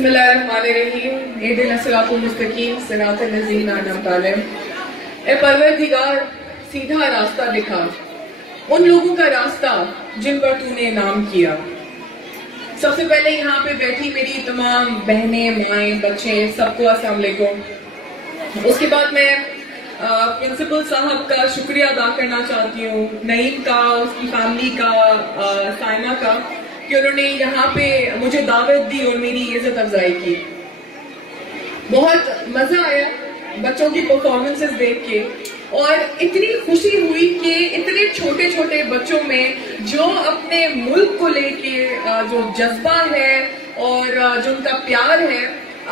बिस्मिल्लाहिर्रहमानिर्रहीम, इहदिना सिरातल मुस्तकीम, सिरातल लज़ीना अनअमता अलैहिम। ए परवरदिगार, सीधा रास्ता दिखा, उन लोगों का रास्ता जिन पर तूने इनाम किया। सबसे पहले यहाँ पे बैठी मेरी तमाम बहनें, माएँ, बच्चे, सबको अस्सलाम वालेकुम। उसके बाद मैं प्रिंसिपल साहब का शुक्रिया अदा करना चाहती हूँ, नईम का, उसकी फैमिली का, साइमा का, कि उन्होंने यहाँ पे मुझे दावत दी और मेरी इज्जत अफजाई की। बहुत मजा आया बच्चों की परफॉर्मेंसेस देख के, और इतनी खुशी हुई कि इतने छोटे छोटे बच्चों में जो अपने मुल्क को लेके जो जज्बा है और जो उनका प्यार है।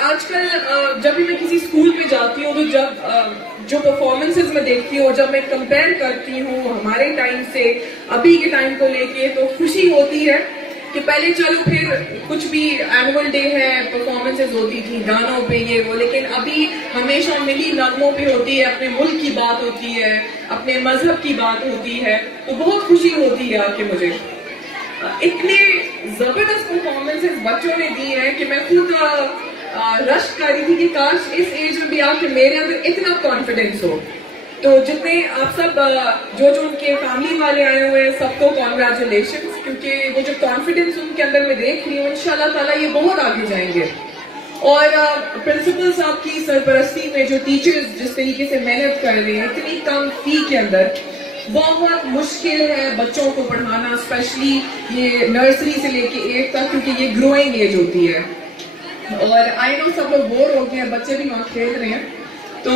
आजकल जब भी मैं किसी स्कूल में जाती हूँ तो जब जो परफॉर्मेंसेस मैं देखती हूँ, जब मैं कंपेयर करती हूँ हमारे टाइम से अभी के टाइम को लेके, तो खुशी होती है कि पहले चलो फिर कुछ भी एनुअल डे है, परफॉर्मेंसेस होती थी गानों पे ये वो, लेकिन अभी हमेशा मिली नगमों पे होती है, अपने मुल्क की बात होती है, अपने मजहब की बात होती है। तो बहुत खुशी होती है आके मुझे। इतने जबरदस्त परफॉर्मेंसेस बच्चों ने दी है कि मैं खुद रश कर रही थी कि काश इस एज में भी आके मेरे अंदर इतना कॉन्फिडेंस हो। तो जितने आप सब जो उनके फैमिली वाले आए हुए हैं, सबको कॉन्ग्रेचुलेशंस, क्योंकि वो जो कॉन्फिडेंस उनके अंदर मैं देख रही हूँ, इंशाल्लाह ताला ये बहुत आगे जाएंगे। और प्रिंसिपल साहब की सरपरस्ती में जो टीचर्स जिस तरीके से मेहनत कर रहे हैं इतनी कम फी के अंदर, बहुत मुश्किल है बच्चों को पढ़ाना, स्पेशली ये नर्सरी से लेके 8 तक, क्योंकि ये ग्रोइंग एज होती है। और आई नो सब लोग बोर हो गए हैं, बच्चे भी वहाँ खेल रहे हैं, तो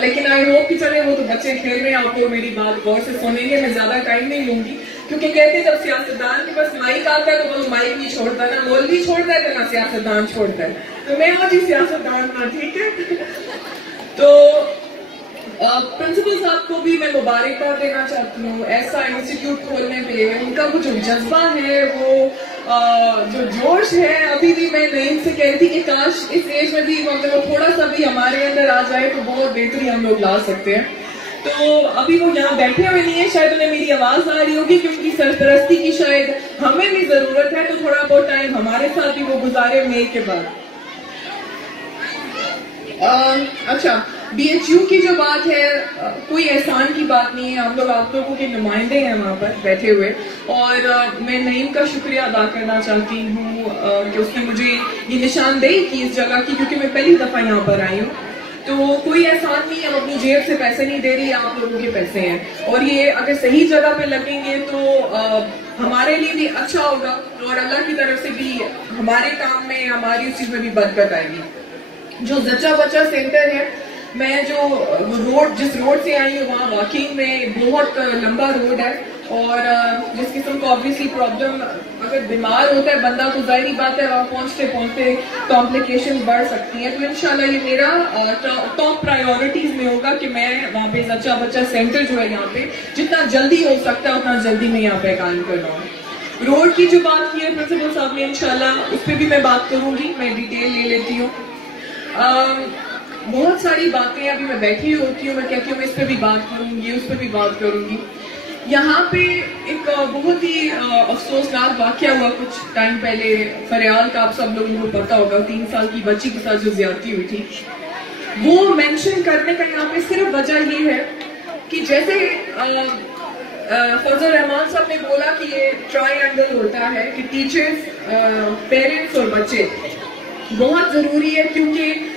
लेकिन आई होप कि चले वो तो बच्चे खेल रहे हैं, आप लोग मेरी बात गौर से सुनेंगे, मैं ज्यादा टाइम नहीं लूंगी। क्योंकि कहते हैं जब सियासतदान के पास माइक आता है तो वो माइक नहीं छोड़ता, ना मौलवी छोड़ता है तो ना सियासतदान छोड़ता है। तो मैं आज ही सियासतदान ना, ठीक है। तो प्रिंसिपल साहब को भी मैं मुबारकबाद देना चाहती हूँ ऐसा इंस्टीट्यूट खोलने पे। उनका वो जो जज्बा है, वो जो जोश है, अभी भी मैं नईम से कह रही थी कि काश इस एज में भी अगर वो थोड़ा सा भी हमारे अंदर आ जाए तो बहुत बेहतरीन हम लोग ला सकते हैं। तो अभी वो यहाँ बैठे हुए नहीं है, शायद उन्हें मेरी आवाज आ रही होगी, क्योंकि सरपरस्ती की शायद हमें भी जरूरत है, तो थोड़ा बहुत टाइम हमारे साथ भी वो गुजारे मई के बाद। अच्छा, BHU की जो बात है, कोई एहसान की बात नहीं है, हम लोग आप लोगों के नुमाइंदे हैं वहाँ पर बैठे हुए। और मैं नईम का शुक्रिया अदा करना चाहती हूँ कि उसने मुझे ये निशानदेही की इस जगह की, क्योंकि मैं पहली दफा यहाँ पर आई हूँ। तो कोई एहसान नहीं है, हम अपनी जेब से पैसे नहीं दे रही, आप लोगों के पैसे हैं, और ये अगर सही जगह पे लगेंगे तो हमारे लिए भी अच्छा होगा, और अल्लाह की तरफ से भी हमारे काम में, हमारी उस चीज में भी बरकत आएगी। जो जच्चा बच्चा सेंटर है, मैं जिस रोड से आई हूँ वहाँ वाकई में बहुत लंबा रोड है, और जिस किस्म को ऑब्वियसली प्रॉब्लम, अगर बीमार होता है बंदा तो जाहिर बात है वहाँ पहुँचते पहुँचते कॉम्प्लिकेशन बढ़ सकती हैं। तो इंशाल्लाह ये मेरा टॉप प्रायोरिटीज में होगा कि मैं वहाँ पे जच्चा बच्चा सेंटर जो है यहाँ पे जितना जल्दी हो सकता है उतना जल्दी मैं यहाँ पे काम कर रहा हूँ। रोड की जो बात की है प्रिंसिपल साहब ने, इंशाल्लाह उस पर भी मैं बात करूंगी, मैं डिटेल ले लेती हूँ। बहुत सारी बातें अभी मैं बैठी होती हूँ, मैं कहती हूँ मैं इस पर भी बात करूंगी, उस पर भी बात करूंगी। यहाँ पे एक बहुत ही अफसोसनाक वाकया हुआ कुछ टाइम पहले, फरियाल का, आप सब लोगों को पता होगा, 3 साल की बच्ची के साथ जो ज्यादती हुई थी। वो मेंशन करने का यहाँ पे सिर्फ वजह ये है कि जैसे फजल रहमान साहब ने बोला कि ये ट्रायंगल होता है कि टीचर्स, पेरेंट्स और बच्चे बहुत जरूरी है, क्योंकि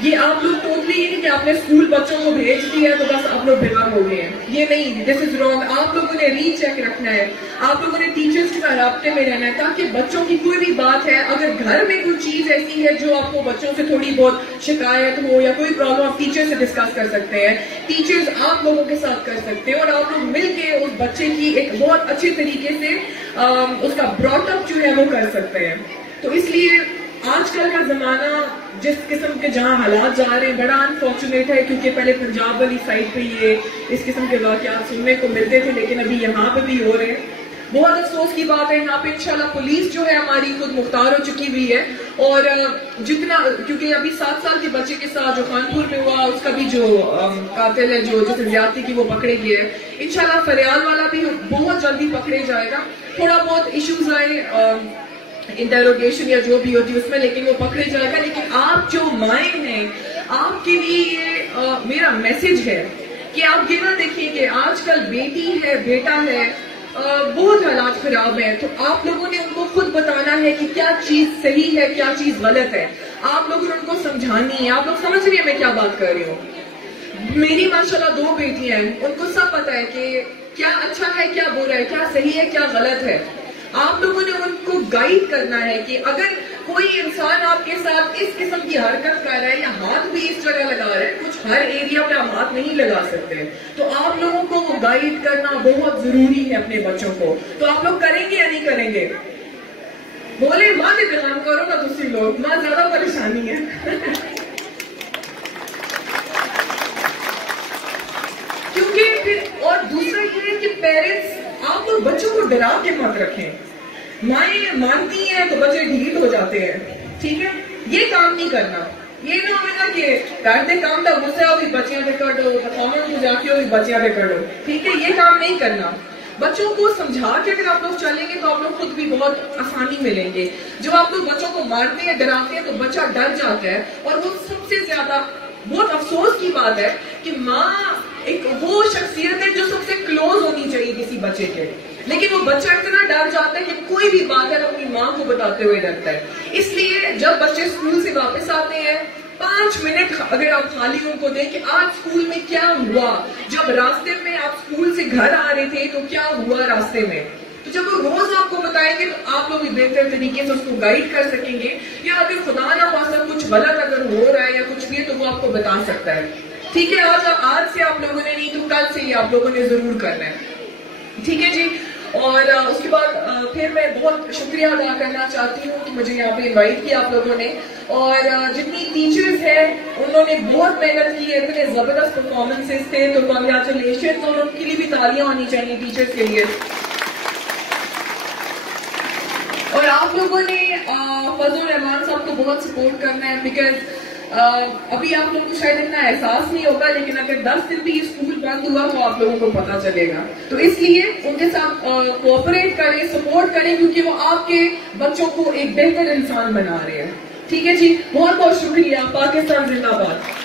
ये आप लोग टोटली ये नहीं कि आपने स्कूल बच्चों को भेज दिया तो बस आप लोग बीमार हो गए हैं, ये नहीं, दिस इज रॉन्ग। आप लोगों ने रीचेक रखना है, आप लोगों ने टीचर्स के साथ राब्ते में रहना है, ताकि बच्चों की कोई भी बात है, अगर घर में कोई चीज ऐसी है जो आपको बच्चों से थोड़ी बहुत शिकायत हो या कोई प्रॉब्लम, आप टीचर से डिस्कस कर सकते हैं, टीचर्स आप लोगों के साथ कर सकते हैं, और आप लोग मिलके उस बच्चे की एक बहुत अच्छे तरीके से उसका ब्रॉटअप जो है वो कर सकते हैं। तो इसलिए आजकल का जमाना जिस किस्म के जहाँ हालात जा रहे हैं, बड़ा अनफॉर्चुनेट है, क्योंकि पहले पंजाब वाली साइड पे ये इस किस्म के वाकयात सुनने को मिलते थे, लेकिन अभी यहाँ पे भी हो रहे हैं। बहुत अफसोस की बात है, यहाँ पे इंशाल्लाह पुलिस जो है हमारी खुद मुख्तार हो चुकी हुई है, और जितना, क्योंकि अभी 7 साल के बच्चे के साथ जो कानपुर में हुआ, उसका भी जो कातिल है, जो जिसने ज्यादती की, वो पकड़े गए हैं। इंशाल्लाह फरियाल वाला भी बहुत जल्दी पकड़े जाएगा। थोड़ा बहुत इश्यूज आए इंटरोगेशन या जो भी होती है उसमें, लेकिन वो पकड़े जाएगा। लेकिन आप जो माएँ हैं, आपके लिए ये मेरा मैसेज है कि आप ये ना देखिए कि आजकल बेटी है बेटा है, बहुत हालात खराब है, तो आप लोगों ने उनको खुद बताना है कि क्या चीज सही है क्या चीज गलत है। आप लोगों ने उनको समझानी है। आप लोग समझ रही है मैं क्या बात कर रही हूँ। मेरी माशाल्लाह 2 बेटियां हैं, उनको सब पता है कि क्या अच्छा है क्या बुरा है, क्या सही है क्या गलत है। आप लोगों ने उनको गाइड करना है कि अगर कोई इंसान आपके साथ इस किस्म की हरकत कर रहा है या हाथ भी इस जगह लगा रहा है, कुछ हर एरिया पे आप हाथ नहीं लगा सकते, तो आप लोगों को वो गाइड करना बहुत जरूरी है अपने बच्चों को। तो आप लोग करेंगे या नहीं करेंगे? बोले माँ इंतजाम करो ना, दूसरी लोग माँ ज्यादा परेशानी है। क्योंकि फिर और दूसरा ये है कि पेरेंट्स आप लोग बच्चों को डरा के मत रखें। माएँ मानती हैं तो बच्चे ढीठ हो जाते हैं, ठीक है, ये काम नहीं करना। ये ना होगा कि करते काम तो गुस्से हो बच्चियां पे कर दो, परफॉर्मेंस में जाके हो बच्चियां पे कर दो, ठीक है, ये काम नहीं करना। बच्चों को समझा के अगर आप लोग चलेंगे तो आप लोग खुद भी बहुत आसानी मिलेंगे। जब आप लोग बच्चों को मारते हैं डराते हैं तो बच्चा डर जाता है, और वो सबसे ज्यादा बहुत अफसोस की बात है कि माँ एक वो शख्सियत है जो सबसे क्लोज होनी चाहिए किसी बच्चे के, लेकिन वो बच्चा इतना डर जाता है कि कोई भी बात है अपनी माँ को बताते हुए डरता है। इसलिए जब बच्चे स्कूल से वापस आते हैं 5 मिनट अगर आप खाली उनको दें कि आज स्कूल में क्या हुआ, जब रास्ते में आप स्कूल से घर आ रहे थे तो क्या हुआ रास्ते में, तो जब वो रोज आपको बताएंगे तो आप लोग भी बेहतर तरीके से उसको गाइड कर सकेंगे। या अगर खुदा ना खास्ता कुछ गलत अगर हो रहा है या कुछ भी है तो वो आपको बता सकता है, ठीक है। आज से आप लोगों ने नहीं तो कल से ही आप लोगों ने जरूर करना है, ठीक है जी। और उसके बाद फिर मैं बहुत शुक्रिया अदा करना चाहती हूँ कि मुझे यहाँ पे इनवाइट किया आप लोगों ने, और जितनी टीचर्स हैं उन्होंने बहुत मेहनत की है, इतने जबरदस्त परफॉर्मेंसेस थे, तो कांग्रेचुलेशन, और उनके लिए भी तालियां होनी चाहिए टीचर्स के लिए। और आप लोगों ने फजल रहमान साहब को बहुत सपोर्ट करना है, बिकॉज अभी आप लोगों को शायद इतना एहसास नहीं होगा, लेकिन अगर 10 दिन भी स्कूल बंद हुआ तो आप लोगों को पता चलेगा। तो इसलिए उनके साथ कोऑपरेट करें, सपोर्ट करें, क्योंकि वो आपके बच्चों को एक बेहतर इंसान बना रहे हैं, ठीक है जी। बहुत बहुत शुक्रिया। पाकिस्तान जिंदाबाद।